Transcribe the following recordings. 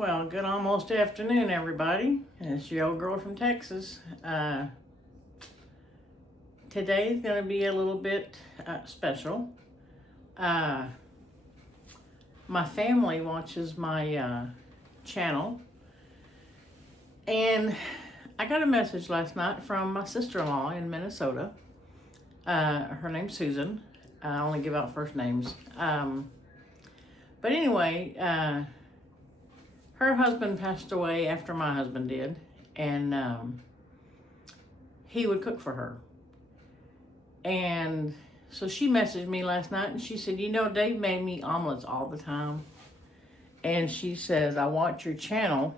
Well, good almost afternoon, everybody. It's your old girl from Texas. Today is going to be a little bit special. My family watches my channel, and I got a message last night from my sister-in-law in Minnesota. Her name's Susan. I only give out first names. But anyway, her husband passed away after my husband did, and he would cook for her. And so she messaged me last night, and she said, you know, Dave made me omelets all the time. And she says, I watch your channel,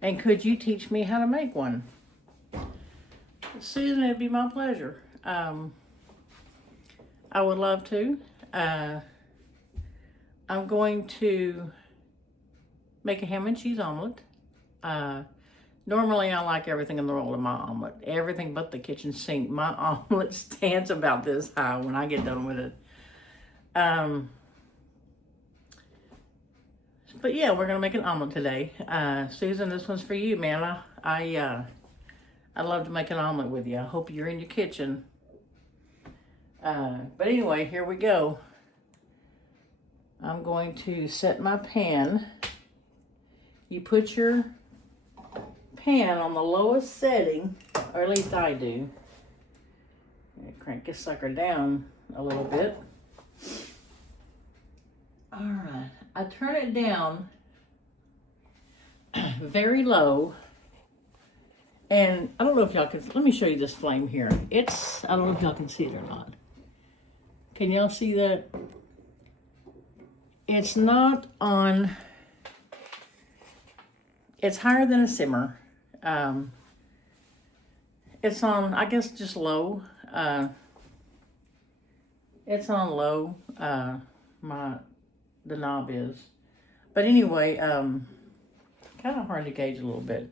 and could you teach me how to make one? Susan, it'd be my pleasure. I would love to. I'm going to make a ham and cheese omelet. Normally I like everything in the world in my omelet. Everything but the kitchen sink. My omelet stands about this high when I get done with it. But yeah, we're gonna make an omelet today. Susan, this one's for you, man. I love to make an omelet with you. I hope you're in your kitchen. But anyway, here we go. I'm going to set my pan. You put your pan on the lowest setting, or at least I do. Crank this sucker down a little bit. All right, I turn it down very low. And I don't know if y'all can, let me show you this flame here. I don't know if y'all can see it or not. Can y'all see that? It's not on, it's higher than a simmer. It's on, I guess, just low. It's on low, the knob is. But anyway, kind of hard to gauge a little bit.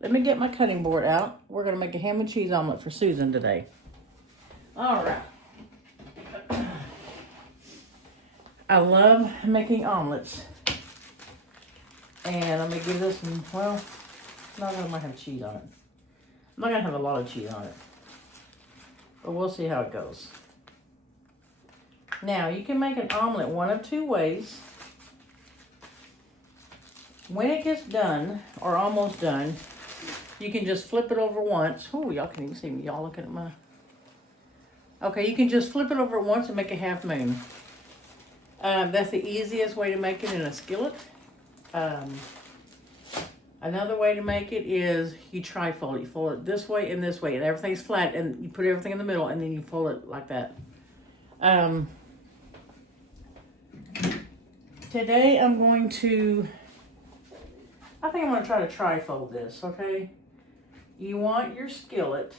Let me get my cutting board out. We're gonna make a ham and cheese omelet for Susan today. All right. I love making omelets. And I'm gonna give this one, well, not that I might have cheese on it. I'm not gonna have a lot of cheese on it. But we'll see how it goes. Now, you can make an omelet one of two ways. When it gets done, or almost done, you can just flip it over once. Oh, y'all can even see me. Y'all looking at my... Okay, you can just flip it over once and make a half moon. That's the easiest way to make it in a skillet. Another way to make it is you trifold. You fold it this way, and everything's flat, and you put everything in the middle, and then you fold it like that. Today I'm going to, I think I'm going to try to trifold this, okay? You want your skillet,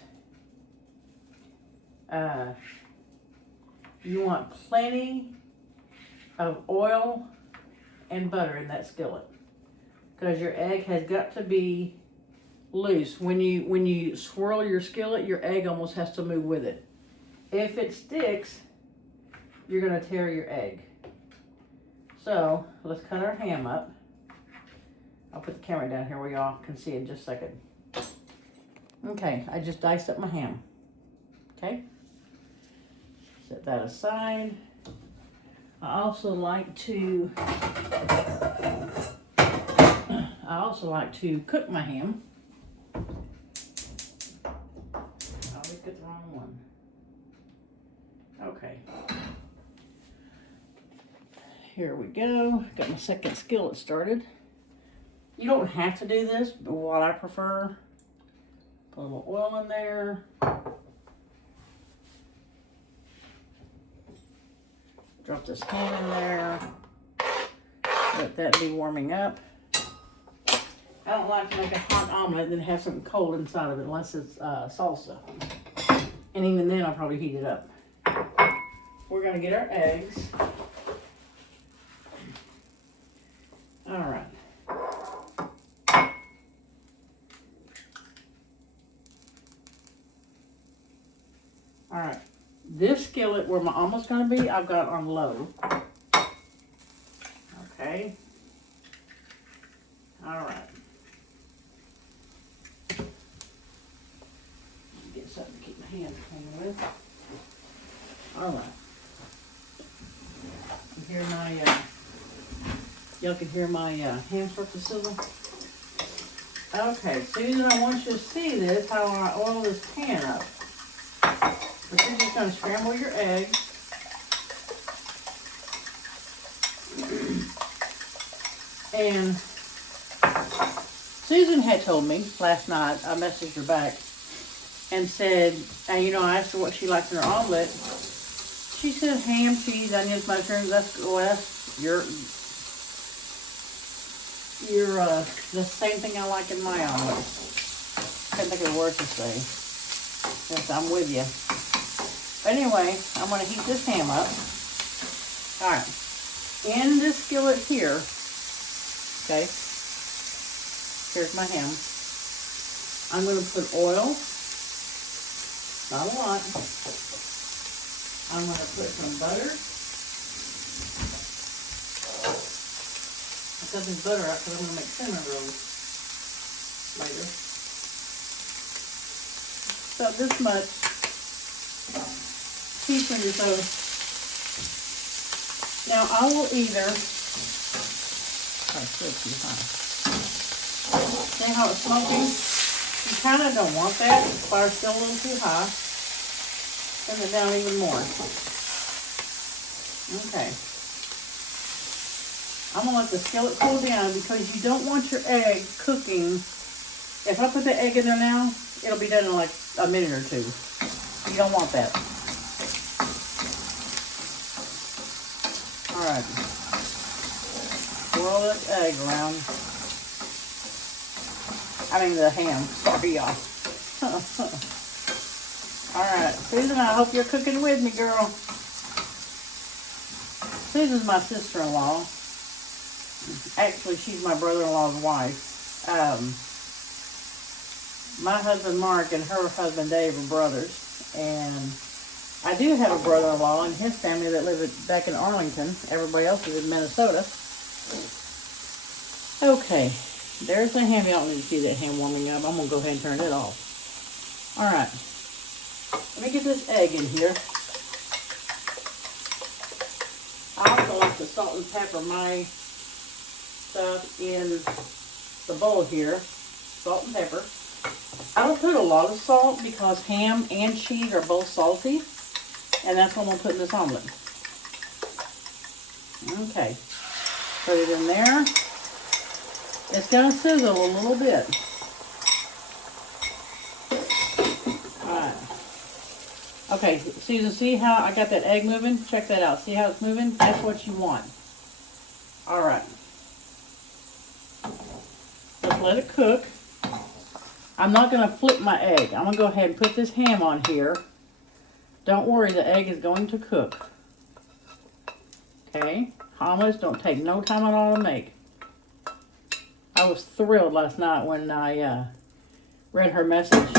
you want plenty of oil and butter in that skillet, because your egg has got to be loose. When you swirl your skillet, your egg almost has to move with it. If it sticks, you're gonna tear your egg. So let's cut our ham up. I'll put the camera down here where y'all can see it in just a second. Okay, I just diced up my ham. Okay, set that aside. I also like to cook my ham. I always get the wrong one. Okay. Here we go. Got my second skillet started. You don't have to do this, but what I prefer, put a little oil in there. Drop this ham in there. Let that be warming up. I don't like to make a hot omelet and have something cold inside of it unless it's salsa. And even then I'll probably heat it up. We're gonna get our eggs. All right. All right. This skillet where my omelet's gonna be, I've got on low. Okay. All right. Get something to keep my hands clean with. All right. You hear my, y'all can hear my hand start to sizzle. Okay, Susan, I want you to see this, how I oil this pan up. But you're just going to scramble your eggs. And Susan had told me last night, I messaged her back and said, you know, I asked her what she liked in her omelet. She said ham, cheese, onions, mushrooms. That's your the same thing I like in my omelet. Can't think of the words to say. Yes, I'm with you. But anyway, I'm going to heat this ham up. All right. In this skillet here, okay, here's my ham. I'm going to put oil, not a lot. I'm going to put some butter. I cut this butter out because I'm going to make cinnamon rolls later. So this much teaspoon or so. Now I will either, still too high. See how it's smoking? You kind of don't want that. The fire's still a little too high. Turn it down even more. Okay. I'm going to let the skillet cool down because you don't want your egg cooking. If I put the egg in there now, it'll be done in like a minute or two. You don't want that. Alright. Swirl this egg around. I mean the ham. Sorry, y'all. Alright. Susan, I hope you're cooking with me, girl. Susan's my sister-in-law. Actually, she's my brother-in-law's wife. My husband Mark and her husband Dave are brothers. And I do have a brother-in-law and his family that live back in Arlington. Everybody else is in Minnesota. Okay. There's the ham. Y'all don't need to see that ham warming up. I'm going to go ahead and turn it off. Alright. Let me get this egg in here. I also like to salt and pepper my stuff in the bowl here. Salt and pepper. I don't put a lot of salt because ham and cheese are both salty. And that's what I'm going to put in this omelet. Okay. Put it in there. It's going to sizzle a little bit. Alright. Okay, Susan, see how I got that egg moving? Check that out. See how it's moving? That's what you want. Alright. Let's let it cook. I'm not going to flip my egg. I'm going to go ahead and put this ham on here. Don't worry, the egg is going to cook. Okay? Omelets don't take no time at all to make. I was thrilled last night when I read her message.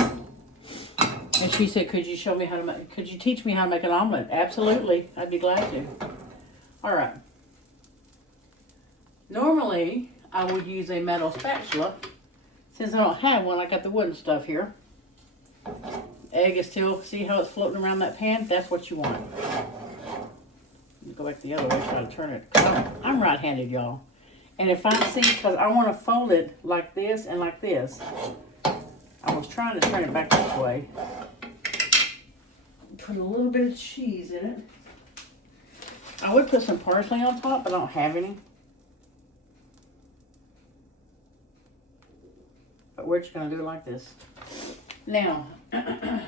And she said, could you show me how to make, could you teach me how to make an omelet? Absolutely. I'd be glad to. Alright. Normally, I would use a metal spatula. Since I don't have one, I got the wooden stuff here. Egg is still, see how it's floating around that pan? That's what you want. Go back the other way, try to turn it. I'm right-handed, y'all. And if I see, because I want to fold it like this and like this. I was trying to turn it back this way. Put a little bit of cheese in it. I would put some parsley on top, but I don't have any. But we're just going to do it like this. Now, I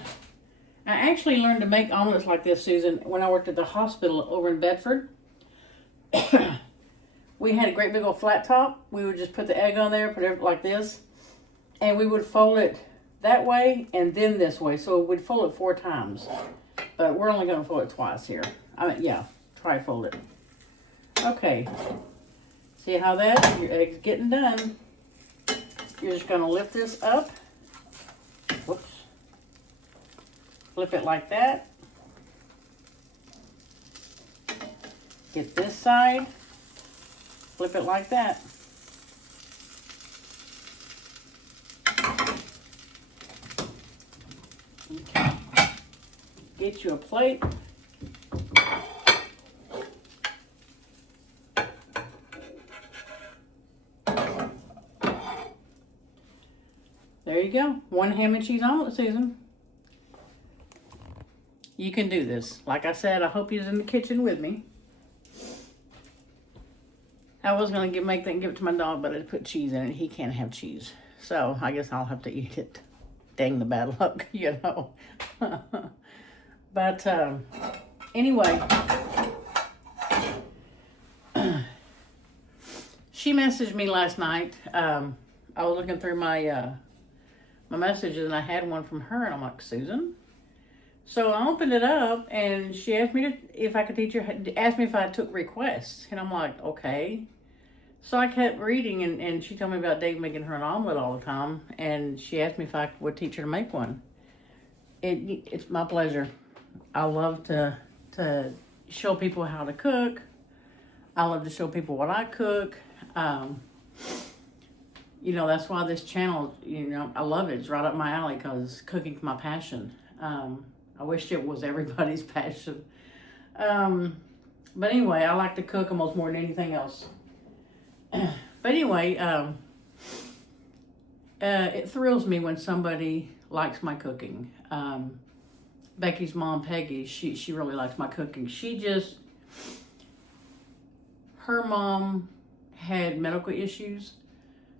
actually learned to make omelets like this, Susan, when I worked at the hospital over in Bedford. We had a great big old flat top. We would just put the egg on there, put it like this. And we would fold it that way and then this way. So we'd fold it 4 times. But we're only going to fold it twice here. I mean, yeah, try fold it. Okay. See how that? Your egg's getting done. You're just going to lift this up. Whoops. Flip it like that. Get this side. Flip it like that. get you a plate. There you go. 1 ham and cheese omelet, Susan. You can do this. Like I said, I hope you're in the kitchen with me. I was going to make that and give it to my dog, but I put cheese in it. He can't have cheese. So I guess I'll have to eat it. Dang the bad luck, you know. But anyway, she messaged me last night. I was looking through my messages, and I had one from her, and I'm like, Susan? So I opened it up, and she asked me if I could teach her, asked me if I took requests. And I'm like, okay. So I kept reading, and she told me about Dave making her an omelet all the time. And she asked me if I would teach her to make one. It's my pleasure. I love to show people how to cook. I love to show people what I cook. You know, that's why this channel, you know, I love it. It's right up my alley because cooking's my passion. I wish it was everybody's passion. But anyway, I like to cook almost more than anything else. But anyway, it thrills me when somebody likes my cooking. Becky's mom, Peggy, she really likes my cooking. Her mom had medical issues,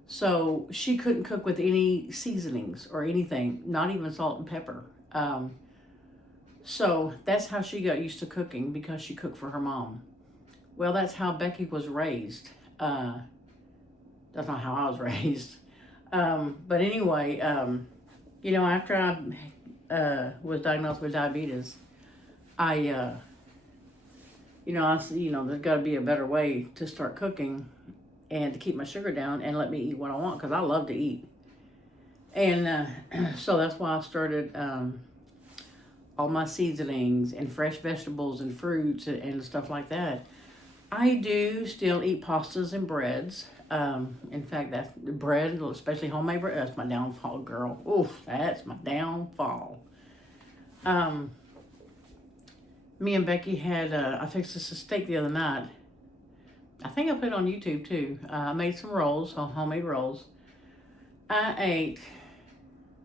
so she couldn't cook with any seasonings or anything, not even salt and pepper. So that's how she got used to cooking, because she cooked for her mom. Well, that's how Becky was raised. That's not how I was raised. But anyway, you know, after I was diagnosed with diabetes, you know, there's got to be a better way to start cooking and to keep my sugar down and let me eat what I want, because I love to eat. And so that's why I started all my seasonings and fresh vegetables and fruits and stuff like that. I do still eat pastas and breads. In fact, that's the bread, especially homemade bread, that's my downfall, girl. Oof, that's my downfall. Me and Becky had, I fixed us a steak the other night. I think I put it on YouTube too. I made some rolls, homemade rolls. I ate,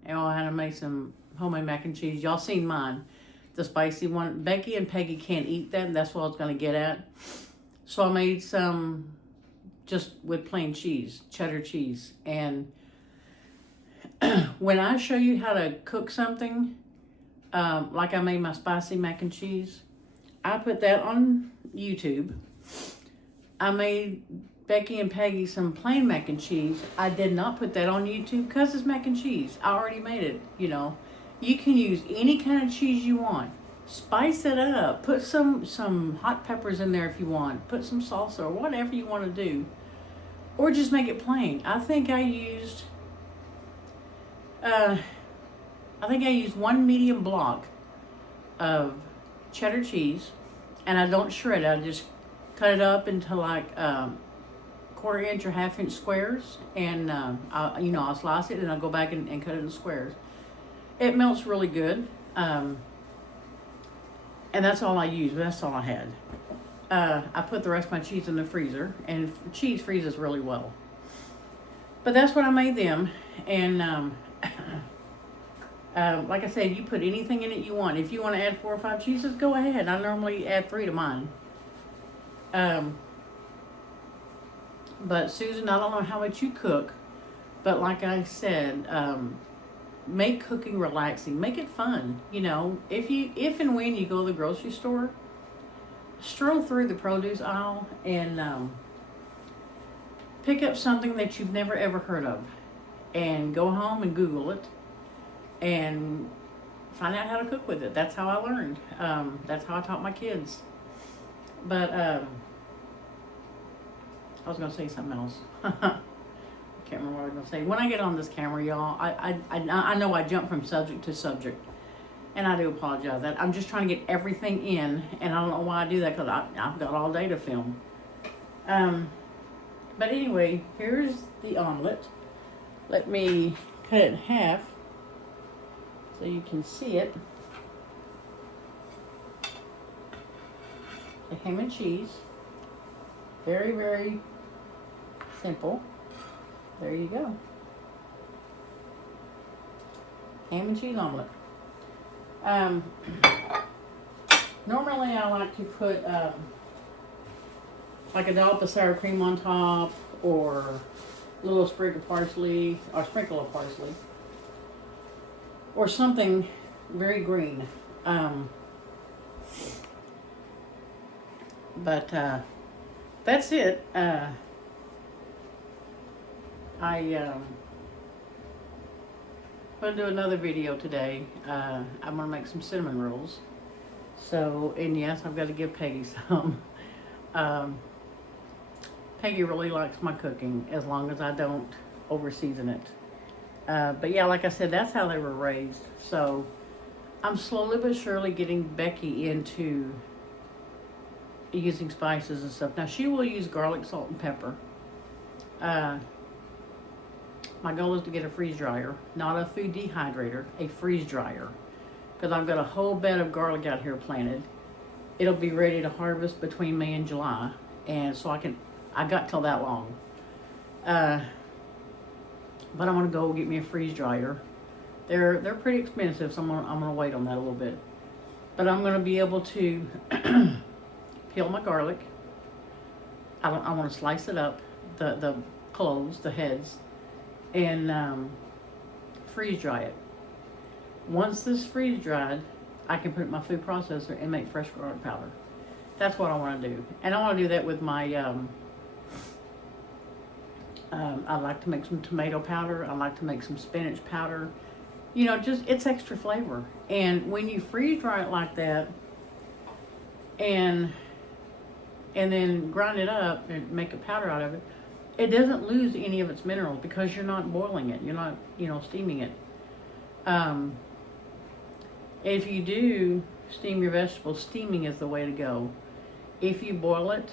and I had to make some homemade mac and cheese. Y'all seen mine, the spicy one. Becky and Peggy can't eat that, and that's what I was going to get at. So I made some just with plain cheese, cheddar cheese. And when I show you how to cook something, like I made my spicy mac and cheese, I put that on YouTube. I made Becky and Peggy some plain mac and cheese. I did not put that on YouTube because it's mac and cheese. I already made it, you know. You can use any kind of cheese you want. Spice it up. Put some hot peppers in there if you want. Put some salsa or whatever you want to do. Or just make it plain. I think I used 1 medium block of cheddar cheese, and I don't shred it. I just cut it up into like 1/4 inch or 1/2 inch squares, and I'll slice it and I'll go back and cut it in squares. It melts really good, and that's all I used. That's all I had. I put the rest of my cheese in the freezer, and cheese freezes really well. But that's what I made them, and like I said, you put anything in it you want. If you want to add 4 or 5 cheeses, go ahead. I normally add 3 to mine. But Susan, I don't know how much you cook, but like I said, make cooking relaxing. Make it fun. You know, if and when you go to the grocery store, stroll through the produce aisle and pick up something that you've never ever heard of, and go home and Google it and find out how to cook with it. That's how I learned. That's how I taught my kids. But I was going to say something else. I can't remember what I was going to say. When I get on this camera, y'all, I know I jump from subject to subject, and I do apologize. That I'm just trying to get everything in, and I don't know why I do that, because I've got all day to film. But anyway, here's the omelet. Let me cut it in half so you can see it. the ham and cheese. Very, very simple. There you go. Ham and cheese omelet. Normally I like to put like a dollop of sour cream on top, or a little sprig of parsley, or sprinkle of parsley, or something very green. But that's it. I'm gonna do another video today. I'm gonna make some cinnamon rolls. So, and yes, I've got to give Peggy some. Peggy really likes my cooking as long as I don't over season it. But yeah, like I said, that's how they were raised. So I'm slowly but surely getting Becky into using spices and stuff. Now she will use garlic, salt, and pepper. My goal is to get a freeze dryer, not a food dehydrator, a freeze dryer. Because I've got a whole bed of garlic out here planted. It'll be ready to harvest between May and July. And so I got till that long. But I'm gonna go get me a freeze dryer. They're pretty expensive, so I'm gonna wait on that a little bit. But I'm gonna be able to peel my garlic. I want to slice it up, the cloves, the heads, and freeze dry it. Once this freeze dried, I can put it in my food processor and make fresh garlic powder. That's what I want to do. And I want to do that with my, I like to make some tomato powder. I like to make some spinach powder. You know, just, it's extra flavor. And when you freeze dry it like that, and then grind it up and make a powder out of it, it doesn't lose any of its minerals because you're not boiling it. You're not, steaming it. If you do steam your vegetables, steaming is the way to go. If you boil it,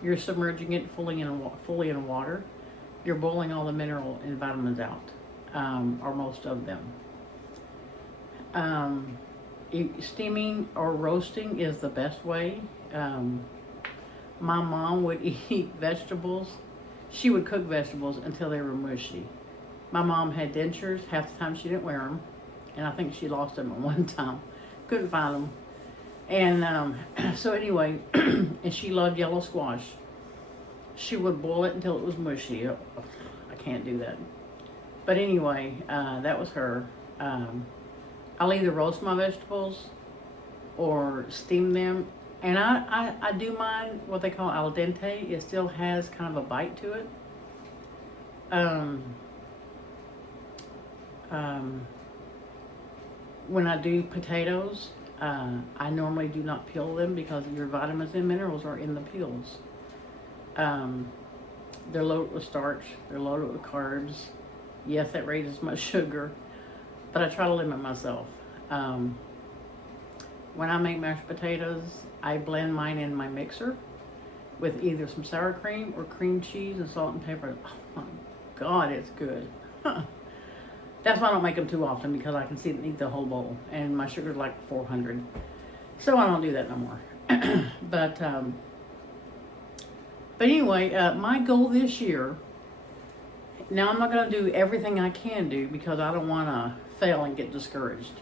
you're submerging it fully in water. You're boiling all the mineral and vitamins out, or most of them. Steaming or roasting is the best way. My mom would eat vegetables. She would cook vegetables until they were mushy. My mom had dentures. Half the time she didn't wear them. And I think she lost them at one time. Couldn't find them. And so anyway, and she loved yellow squash. She would boil it until it was mushy. I can't do that. But anyway, that was her. I'll either roast my vegetables or steam them. And I do mine what they call al dente. It still has kind of a bite to it. When I do potatoes, I normally do not peel them because your vitamins and minerals are in the peels. They're loaded with starch. They're loaded with carbs. Yes, that raises my sugar, but I try to limit myself. When I make mashed potatoes, I blend mine in my mixer with either some sour cream or cream cheese and salt and pepper. Oh my God, it's good. That's why I don't make them too often, because I can eat the whole bowl, and my sugar's like 400. So I don't do that no more. But anyway, my goal this year, now I'm not going to do everything I can do because I don't want to fail and get discouraged.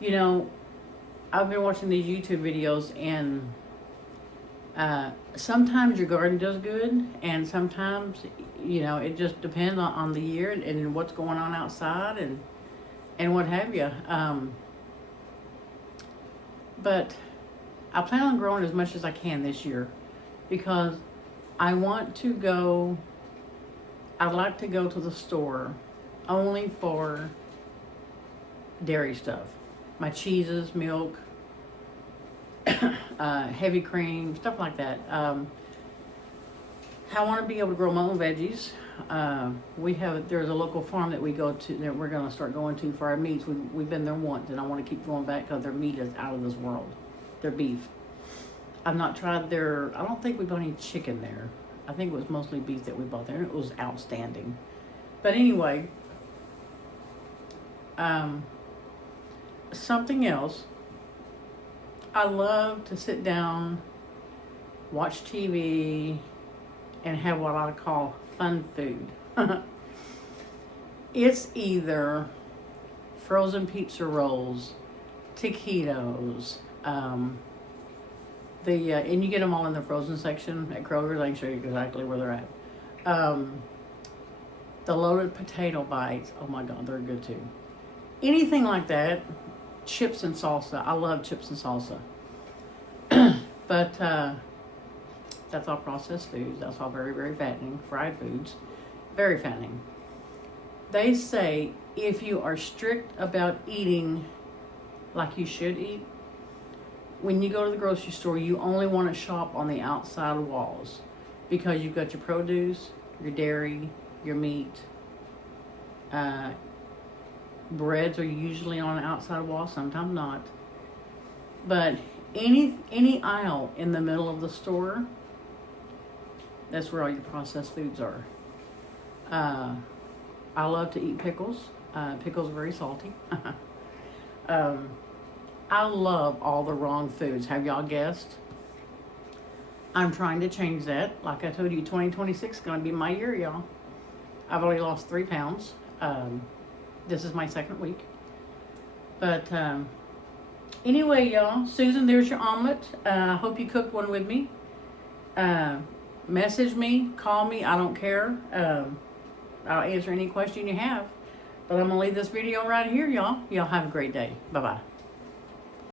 You know, I've been watching these YouTube videos, and sometimes your garden does good, and sometimes, it just depends on the year and what's going on outside and what have you. But I plan on growing as much as I can this year because I'd like to go to the store only for dairy stuff. My cheeses, milk, heavy cream, stuff like that. I want to be able to grow my own veggies. There's a local farm that we go to that we're going to start going to for our meats. We've been there once, and I want to keep going back because their meat is out of this world. Their beef. I've not tried I don't think we bought any chicken there. I think it was mostly beef that we bought there, and it was outstanding. But anyway, something else I love to sit down, watch TV, and have what I call fun food. It's either frozen pizza rolls, taquitos, and you get them all in the frozen section at Kroger's. I can show you exactly where they're at. The loaded potato bites, oh my God, they're good too. Anything like that. Chips and salsa. I love chips and salsa. But that's all processed foods. That's all very, very fattening. Fried foods. Very fattening. They say if you are strict about eating like you should eat, when you go to the grocery store, you only want to shop on the outside walls because you've got your produce, your dairy, your meat. Breads are usually on the outside wall, sometimes not. But any aisle in the middle of the store, that's where all your processed foods are. I love to eat pickles. Pickles are very salty. I love all the wrong foods. Have y'all guessed? I'm trying to change that. Like I told you, 2026 is going to be my year, y'all. I've already lost 3 pounds. This is my 2nd week. But anyway, y'all, Susan, there's your omelet. I hope you cooked one with me. Message me, call me, I don't care. I'll answer any question you have. But I'm going to leave this video right here, y'all. Y'all have a great day. Bye-bye.